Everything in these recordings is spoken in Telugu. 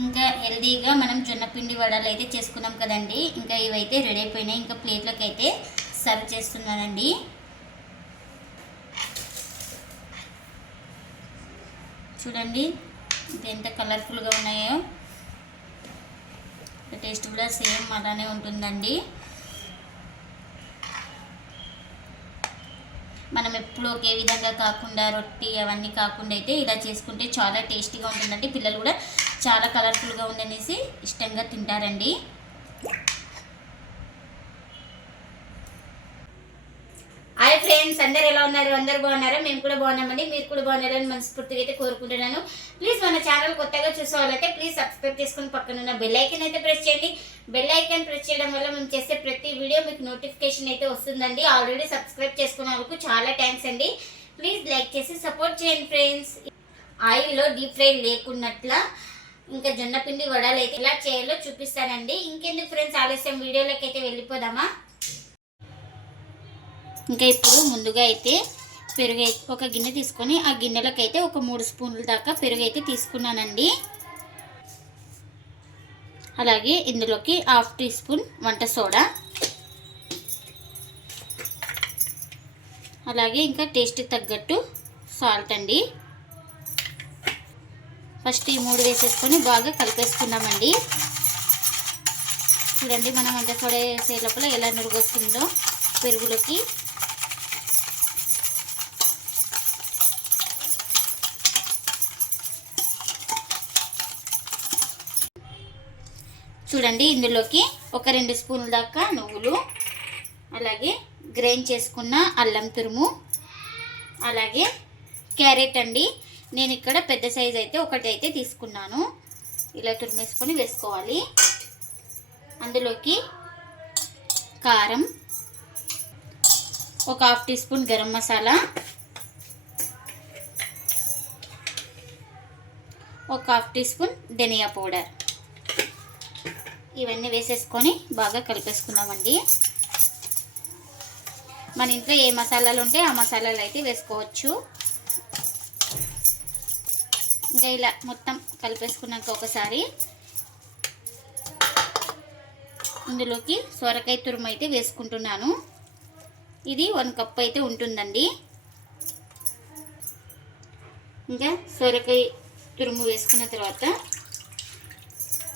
ఇంకా హెల్దీగా మనం జొన్న పిండి వడలు అయితే చేసుకున్నాం కదండి. ఇంకా ఇవైతే రెడీ అయిపోయినాయి. ఇంకా ప్లేట్లోకి అయితే సర్వ్ చేస్తున్నానండి. చూడండి ఇది ఎంత కలర్ఫుల్గా ఉన్నాయో. టేస్ట్ కూడా సేమ్ అలానే ఉంటుందండి. మనం ఎప్పుడు ఒకే విధంగా కాకుండా రొట్టి అవన్నీ కాకుండా అయితే ఇలా చేసుకుంటే చాలా టేస్టీగా ఉంటుందండి. పిల్లలు కూడా చాలా కలర్ఫుల్గా ఉందనేసి ఇష్టంగా తింటారండి. ఫ్రెండ్స్ అందరు ఎలా ఉన్నారు? అందరు బాగున్నారా? మేము కూడా బాగున్నామండి. మీరు కూడా బాగున్నారని మనస్ఫూర్తిగా అయితే కోరుకుంటున్నాను. ప్లీజ్ మన ఛానల్ కొత్తగా చూసే ప్లీజ్ సబ్స్క్రైబ్ చేసుకుని పక్కన ఉన్న బెల్ ఐకన్ అయితే ప్రెస్ చేయండి. బెల్ ఐకన్ ప్రెస్ చేయడం వల్ల మేము చేసే ప్రతి వీడియో మీకు నోటిఫికేషన్ అయితే వస్తుందండి. ఆల్రెడీ సబ్స్క్రైబ్ చేసుకున్న వాళ్ళకు చాలా థ్యాంక్స్ అండి. ప్లీజ్ లైక్ చేసి సపోర్ట్ చేయండి ఫ్రెండ్స్. ఆయిల్లో డీప్ ఫ్రై లేకున్నట్ల ఇంకా జొన్న పిండి వడలు అయితే ఎలా చేయాలో చూపిస్తానండి. ఇంకెందుకు ఫ్రెండ్స్ ఆలస్యం? వీడియోలోకి అయితే వెళ్ళిపోదామా? ఇంకా ఇప్పుడు ముందుగా అయితే పెరుగు అయితే ఒక గిన్నె తీసుకొని ఆ గిన్నెలకు అయితే ఒక మూడు స్పూన్ల దాకా పెరుగు అయితే తీసుకున్నానండి. అలాగే ఇందులోకి హాఫ్ టీ స్పూన్ వంట సోడా. అలాగే ఇంకా టేస్ట్ తగ్గట్టు సాల్ట్ అండి. ఫస్ట్ ఈ మూడు వేసేసుకొని బాగా కలిపేసుకున్నామండి చూడండి మనం వంట సోడా వేసే లోపల ఎలా నురుగొస్తుందో పెరుగులోకి. చూడండి ఇందులోకి ఒక రెండు స్పూన్ల దాకా నువ్వులు అలాగే గ్రైండ్ చేసుకున్న అల్లం తురుము అలాగే క్యారెట్ అండి. నేను ఇక్కడ పెద్ద సైజ్ అయితే ఒకటి అయితే తీసుకున్నాను. ఇలా తురిమేసుకొని వేసుకోవాలి. అందులోకి కారం ఒక half teaspoon garam masala ఒక హాఫ్ టీ స్పూన్ ధనియా పౌడర్. ఇవన్నీ వేసేసుకొని బాగా కలిపేసుకున్నామండి మన ఇంట్లో ఏ మసాలాలు ఉంటే ఆ మసాలాలు అయితే వేసుకోవచ్చు. ఇంకా ఇలా మొత్తం కలిపేసుకున్నాక ఒకసారి ఇందులోకి సొరకాయ తురుము అయితే వేసుకుంటున్నాను. ఇది వన్ కప్ అయితే ఉంటుందండి. ఇంకా సొరకాయ తురుము వేసుకున్న తర్వాత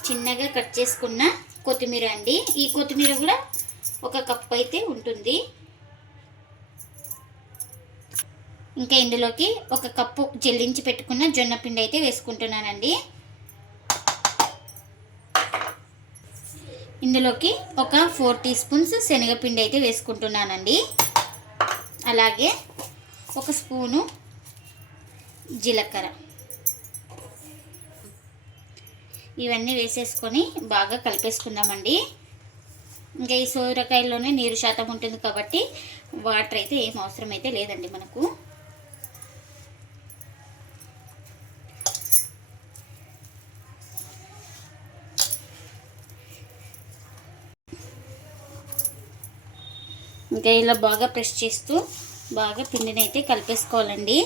చిన్నగా కట్ చేసుకున్న కొత్తిమీర అండి. ఈ కొత్తిమీర కూడా ఒక కప్ అయితే ఉంటుంది. ఇంకా ఇందులోకి ఒక కప్పు జల్లించి పెట్టుకున్న జొన్న పిండి అయితే వేసుకుంటున్నానండి. ఇందులోకి ఒక ఫోర్ టీ స్పూన్స్ శనగపిండి అయితే వేసుకుంటున్నానండి. అలాగే ఒక స్పూను జీలకర్ర. ఇవన్నీ వేసేసుకొని బాగా కలిపేసుకుందామండి. ఇంకా ఈ సోరకాయల్లోనే నీరు శాతం ఉంటుంది కాబట్టి వాటర్ అయితే ఏం అవసరం అయితే లేదండి మనకు. ఇంకా ఇలా బాగా ప్రెస్ చేస్తూ బాగా పిండిని అయితే కలిపేసుకోవాలండి.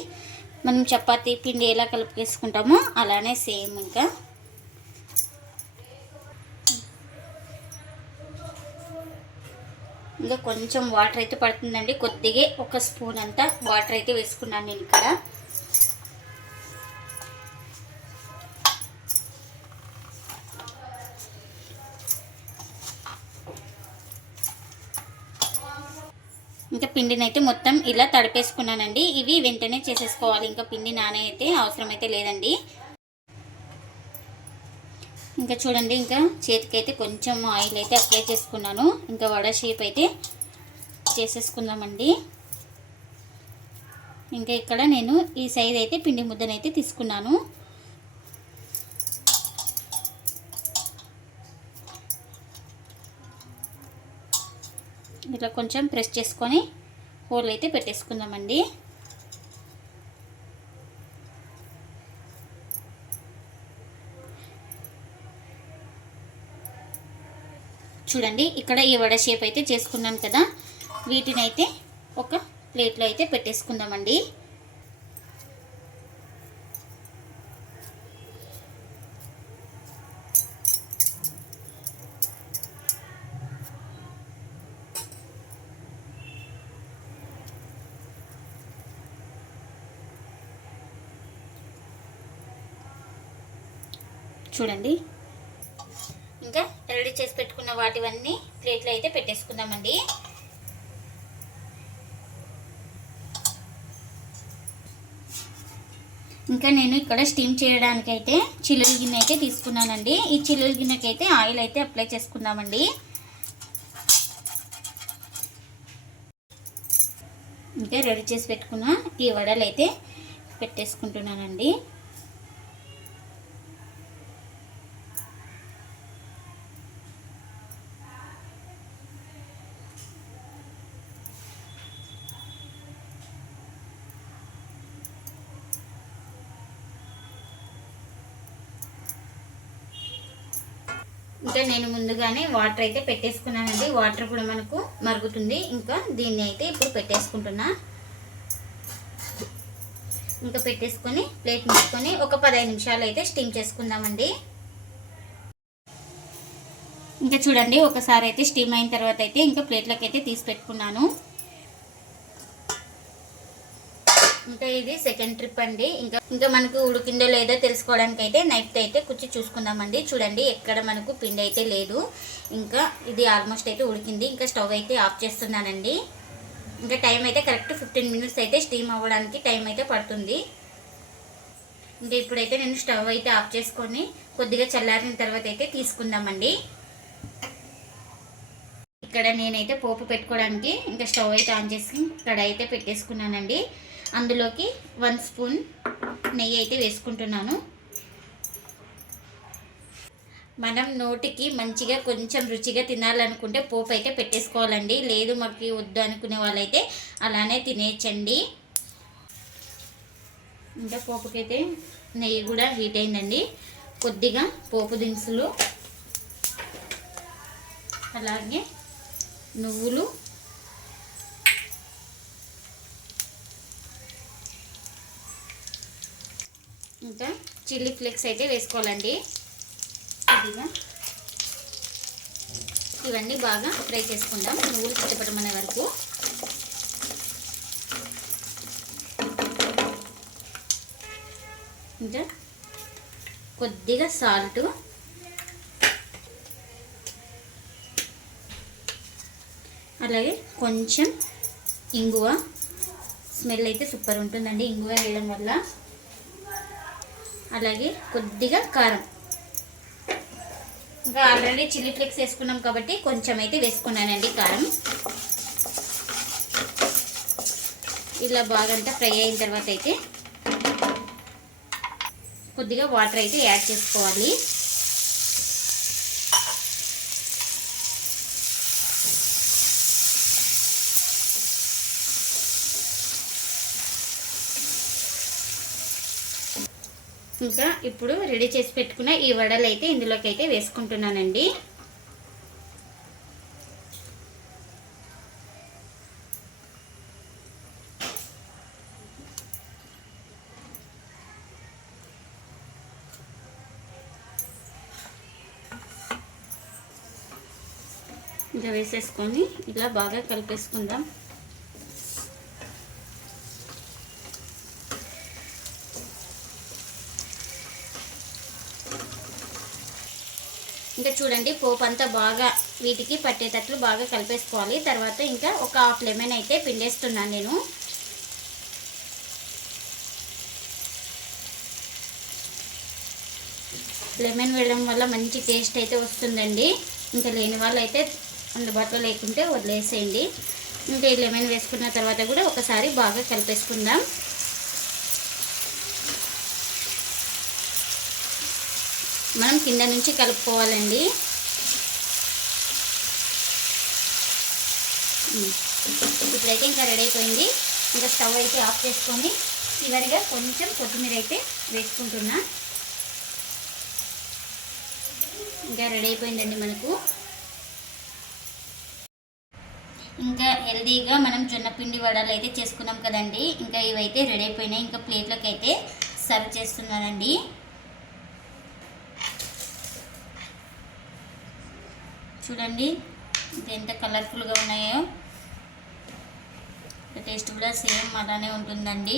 మనం చపాతీ పిండి ఎలా కలిపేసుకుంటామో అలానే సేమ్ ఇంకా. ఇంకా కొంచెం వాటర్ అయితే పడుతుందండి. కొద్దిగా ఒక స్పూన్ అంతా వాటర్ అయితే వేసుకున్నాను నేను ఇక్కడ. ఇంకా పిండిని అయితే మొత్తం ఇలా తడిపేసుకున్నానండి. ఇవి వెంటనే చేసేసుకోవాలి. ఇంకా పిండి నానే అయితే అవసరం అయితే లేదండి. ఇంకా చూడండి ఇంకా చేతికైతే కొంచెం ఆయిల్ అయితే అప్లై చేసుకున్నాను. ఇంకా వడ షేప్ అయితే చేసేసుకుందామండి. ఇంకా ఇక్కడ నేను ఈ సైజ్ అయితే పిండి ముద్దనైతే తీసుకున్నాను. ఇట్లా కొంచెం ప్రెస్ చేసుకొని హోల్ అయితే పెట్టేసుకుందామండి. చూడండి ఇక్కడ ఈ వడ షేప్ అయితే చేసుకున్నాం కదా. వీటిని అయితే ఒక ప్లేట్లో అయితే పెట్టేసుకుందామండి. చూడండి ఇంకా రెడీ చేసి పెట్టుకున్న వాటివన్నీ ప్లేట్లో అయితే పెట్టేసుకుందామండి. ఇంకా నేను ఇక్కడ స్టీమ్ చేయడానికి అయితే చిల్లుల గిన్నె అయితే తీసుకున్నానండి. ఈ చిల్లుల గిన్నెకి అయితే ఆయిల్ అయితే అప్లై చేసుకుందామండి. ఇంకా రెడీ చేసి పెట్టుకున్న ఈ వడలు అయితే పెట్టేసుకుంటున్నానండి. ఇంకా నేను ముందుగానే వాటర్ అయితే పెట్టేసుకున్నానండి. వాటర్ కూడా మనకు మరుగుతుంది. ఇంకా దీన్ని అయితే ఇప్పుడు పెట్టేసుకుంటున్నా. ఇంకా పెట్టేసుకొని ప్లేట్ ముట్టుకొని ఒక పదహైదు నిమిషాలు అయితే స్టీమ్ చేసుకుందామండి. ఇంకా చూడండి ఒకసారి అయితే స్టీమ్ అయిన తర్వాత అయితే ఇంకా ప్లేట్లోకి అయితే తీసి పెట్టుకున్నాను. ఇంకా ఇది సెకండ్ ట్రిప్ అండి. ఇంకా ఇంకా మనకు ఉడికిందో లేదో తెలుసుకోవడానికి అయితే నైఫ్తో అయితే కుచ్చి చూసుకుందామండి. చూడండి ఎక్కడ మనకు పిండి అయితే లేదు. ఇంకా ఇది ఆల్మోస్ట్ అయితే ఉడికింది. ఇంకా స్టవ్ అయితే ఆఫ్ చేస్తున్నానండి. ఇంకా టైం అయితే కరెక్ట్ ఫిఫ్టీన్ మినిట్స్ అయితే స్టీమ్ అవ్వడానికి టైం అయితే పడుతుంది. ఇంకా ఇప్పుడైతే నేను స్టవ్ అయితే ఆఫ్ చేసుకొని కొద్దిగా చల్లారిన తర్వాత అయితే తీసుకుందామండి. ఇక్కడ నేనైతే పోపు పెట్టుకోవడానికి ఇంకా స్టవ్ అయితే ఆన్ చేసి కడాయి అయితే పెట్టేసుకున్నానండి. అందులోకి వన్ స్పూన్ నెయ్యి అయితే వేసుకుంటున్నాను. మనం నోటికి మంచిగా కొంచెం రుచిగా తినాలనుకుంటే పోపు అయితే పెట్టేసుకోవాలండి. లేదు మాకు వద్దు అనుకునే వాళ్ళైతే అలానే తినేయచ్చండి. ఇంకా పోపుకైతే నెయ్యి కూడా హీట్ అయిందండి. కొద్దిగా పోపు దినుసులు అలాగే నువ్వులు ఇంకా చిల్లీ ఫ్లేక్స్ అయితే వేసుకోవాలండి. కొద్దిగా ఇవన్నీ బాగా ఫ్రై చేసుకుందాం. నువ్వులు చిట్టపట్టమనే వరకు. ఇంకా కొద్దిగా సాల్ట్ అలాగే కొంచెం ఇంగువ. స్మెల్ అయితే సూపర్ ఉంటుందండి ఇంగువ వేయడం వల్ల. అలాగే కొద్దిగా కారం. ఇంకా ఆల్రెడీ చిల్లీ ఫ్లేక్స్ వేసుకున్నాం కాబట్టి కొంచెం అయితే వేసుకున్నానండి కారం. ఇలా బాగంతా ఫ్రై అయిన తర్వాత అయితే కొద్దిగా వాటర్ అయితే యాడ్ చేసుకోవాలి. ఇంకా ఇప్పుడు రెడీ చేసి పెట్టుకున్న ఈ వడలు అయితే ఇందులోకి అయితే వేసుకుంటున్నానండి. ఇంకా వేసేసుకొని ఇలా బాగా కలిపేసుకుందాం. చూడండి పోపు అంతా బాగా వీటికి పట్టేటట్లు బాగా కలిపేసుకోవాలి. తర్వాత ఇంకా ఒక హాఫ్ లెమన్ అయితే పిండేస్తున్నాను నేను. లెమన్ వేయడం వల్ల మంచి టేస్ట్ అయితే వస్తుందండి. ఇంకా లేని వాళ్ళు అయితే అందుబాటులో లేకుంటే వదిలేసేయండి. ఇంకా ఈ లెమన్ వేసుకున్న తర్వాత కూడా ఒకసారి బాగా కలిపేసుకుందాం. మనం కింద నుంచి కలుపుకోవాలండి. ఇప్పుడైతే ఇంకా రెడీ అయిపోయింది. ఇంకా స్టవ్ అయితే ఆఫ్ చేసుకొని చివరిగా కొంచెం కొత్తిమీర అయితే వేసుకుంటున్నా. ఇంకా రెడీ అయిపోయిందండి మనకు. ఇంకా హెల్దీగా మనం జొన్న పిండి వడలు అయితే చేసుకున్నాం కదండి. ఇంకా ఇవైతే రెడీ అయిపోయినాయి. ఇంకా ప్లేట్లోకి అయితే సర్వ్ చేస్తున్నానండి. చూడండి. ఇది ఎంత కలర్ఫుల్గా ఉన్నాయో. టేస్ట్ కూడా సేమ్ అలానే ఉంటుందండి.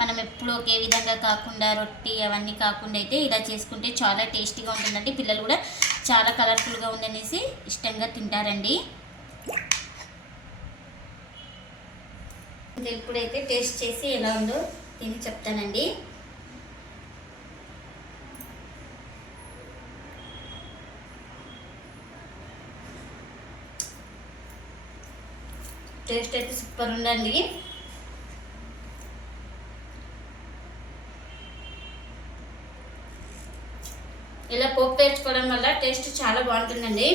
మనం ఎప్పుడు ఒకే విధంగా కాకుండా రొట్టి అవన్నీ కాకుండా అయితే ఇలా చేసుకుంటే చాలా టేస్టీగా ఉంటుందండి. పిల్లలు కూడా చాలా కలర్ఫుల్గా ఉందనేసి ఇష్టంగా తింటారండి. ఇప్పుడైతే టేస్ట్ చేసి ఎలా ఉందో తిని చెప్తానండి. టేస్ట్ అయితే సూపర్ ఉందండి. ఇలా పోపు పేర్చుకోవడం వల్ల టేస్ట్ చాలా బాగుంటుందండి.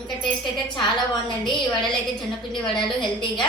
ఇంకా టేస్ట్ అయితే చాలా బాగుందండి. ఈ వడలు అయితే జొన్నపిండి వడలు హెల్తీగా